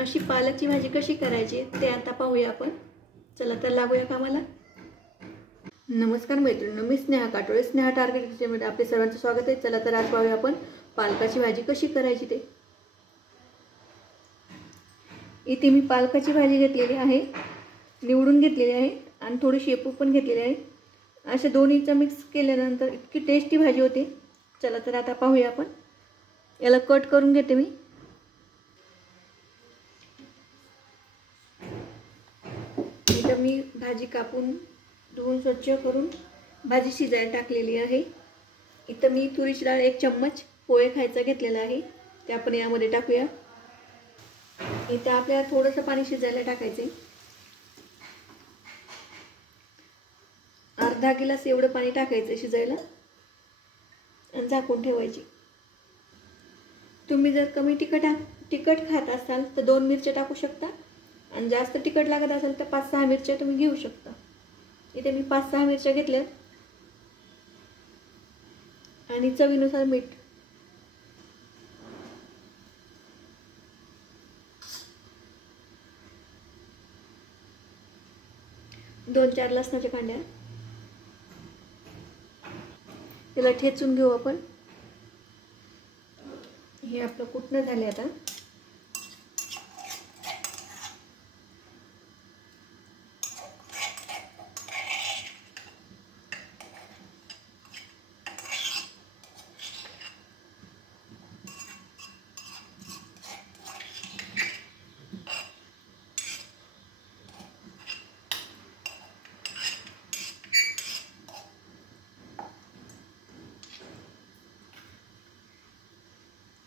अशी पालकची भाजी कशी करायची ते आता पाहूया आपण. चला तर लागूया कामाला. नमस्कार मैत्रिणींनो, मी स्नेहा काटोळे, स्नेहा टार्गेट किचनमध्ये आपले सर्वांचं स्वागत आहे. चला तर आज पाहूया आपण पालकाची भाजी कशी करायची ते. इथे मी पालकाची भाजी घेतलेली आहे, निवडून घेतलेली आहे आणि थोडी शेपू पण घेतलेली आहे. अशा दोन्हीचं मिक्स केल्यानंतर इतकी टेस्टी भाजी होते. चला तर आता पाहूया आपण. याला कट करून घेते मी. इथं मी भाजी कापून धुवून स्वच्छ करून भाजी शिजायला टाकलेली आहे. इथं मी तुरीची डाळ 1 चम्मच पोहे खायचा घेतलेला आहे, ते आपण यामध्ये टाकूया. इथं आपल्याला थोडंसं पाणी शिजायला टाकायचं आहे. अर्धा गिलास एवढं पाणी टाकायचं शिजायला आणि झाकून ठेवायची. तुम्ही जर कमी तिखट खात असाल तर 2 मिरच्या टाकू शकता आणि जास्त तिखट लागत असेल तर 5-6 मिरच्या तुम्ही घेऊ शकता. इथे मी 5-6 मिरच्या घेतल्यात आणि चवीनुसार मीठ. दोन 4 लसणाच्या कांड्या. त्याला ठेचून घेऊ आपण. हे आपलं कुटणं झाले आता.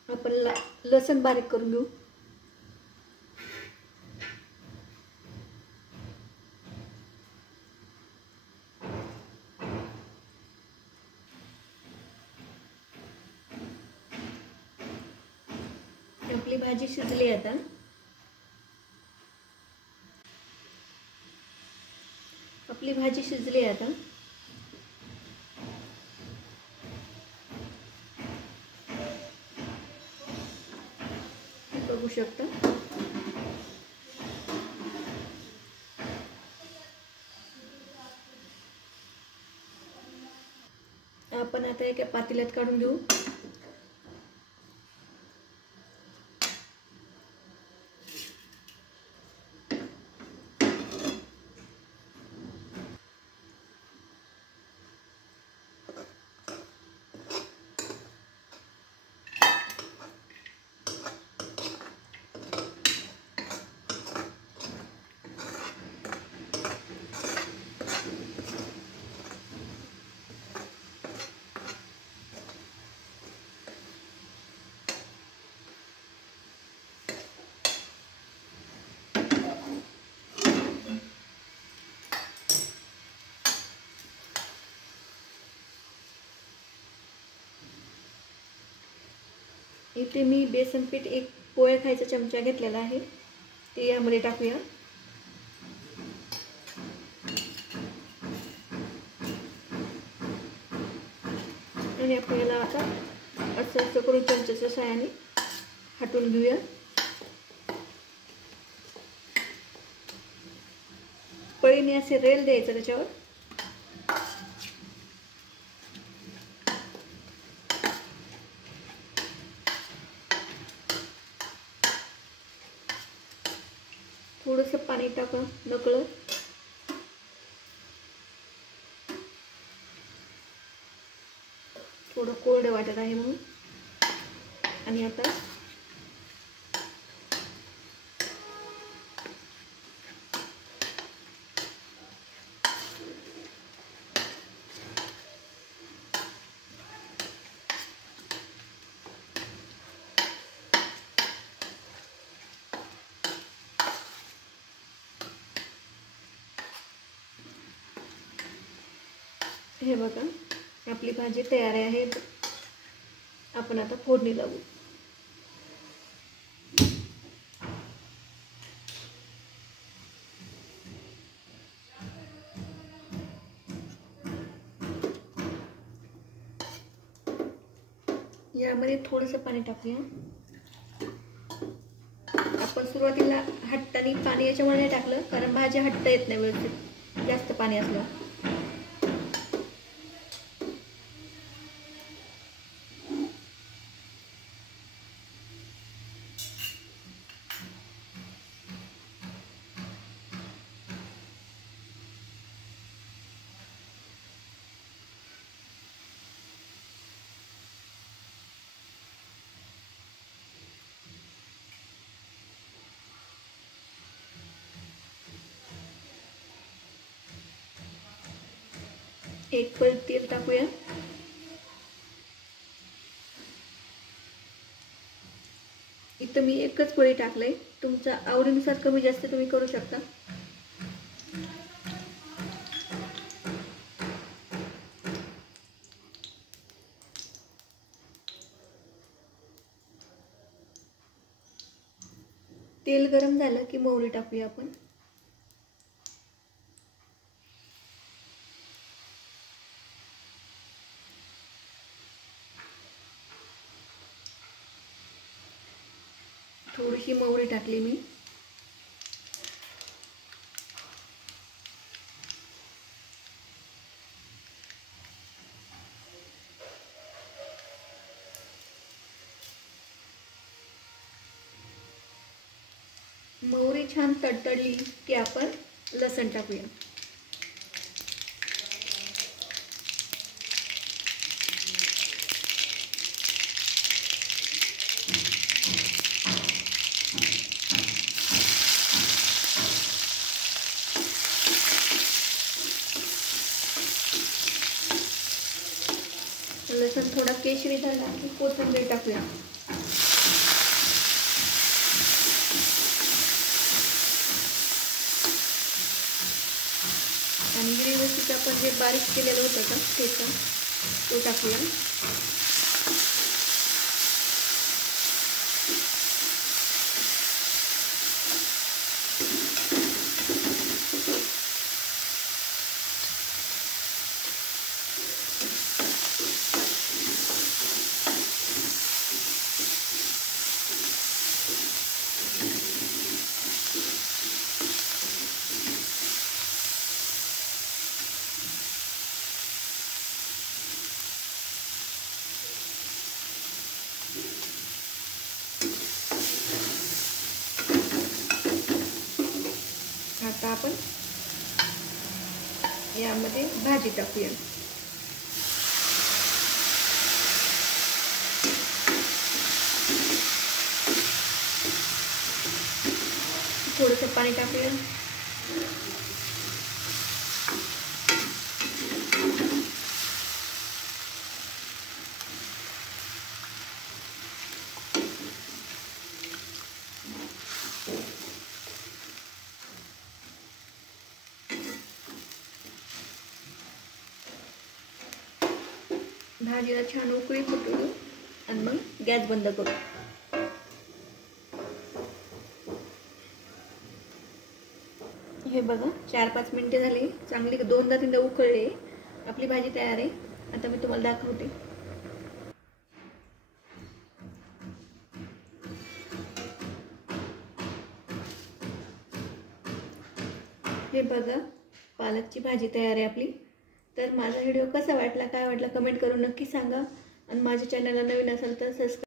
आपण लसण बारीक करून घेऊ. आपली भाजी शिजली आता. आपली भाजी शिजली आता. बघू शकता. आपण आता एका पातेल्यात काढून घेऊ. इथे मी बेसन पीठ 1 पोहे खायचा चमचा घेतलेला आहे, ते यामध्ये टाकूया. आणि आपण याला आता असं करून चमच्याच्या साहाय्याने हटवून घेऊया. पळीने असे रेल द्यायचं त्याच्यावर. थोडंसं पाणी टाका नकळत. थोडं कोरडं वाटत आहे म्हणून. आणि आता हे बघा, आपली भाजी तयार आहे. आपण आता फोडणी लावू. यामध्ये थोडंसं पाणी टाकूया. आपण पण सुरुवातीला हट्टाने पाणी याच्यामुळे नाही टाकलं, कारण भाजी हट्ट येत नाही व्यवस्थित जास्त पाणी असलं. एक पळी तेल टाकूया. इथं मी एकच पळी टाकले, तुमच्या आवडीनुसार कमी जास्त तुम्ही करू शकता. तेल गरम झालं की मोहरी टाकूया आपण. थोडीशी मोहरी टाकली मी. मोहरी छान तडतडली की आपण लसण टाकूया. लसण थोडा केशरी झाला की कोथिंबीर टाकूया. आणि व्यवस्थित आपण जे बारीक केलेलं होतं का ठेचा तो टाकूया. आता आपण यामध्ये भाजी टाकूया. थोडंसं पाणी टाकूया. भाजीला छान उकळी फुटू देऊ आणि मग गॅस बंद करू. हे बघा 4-5 मिनिटे झाली, चांगली 2-3दा उकळले. आपली भाजी तयार आहे. आता मी तुम्हाला दाखवते. हे बघा पालकची भाजी तयार आहे आपली. तर माझा व्हिडिओ कसा वाटला, काय वाटला कमेंट करून नक्की सांगा. आणि माझ्या चॅनलला नवीन असाल तर सबस्क्राईब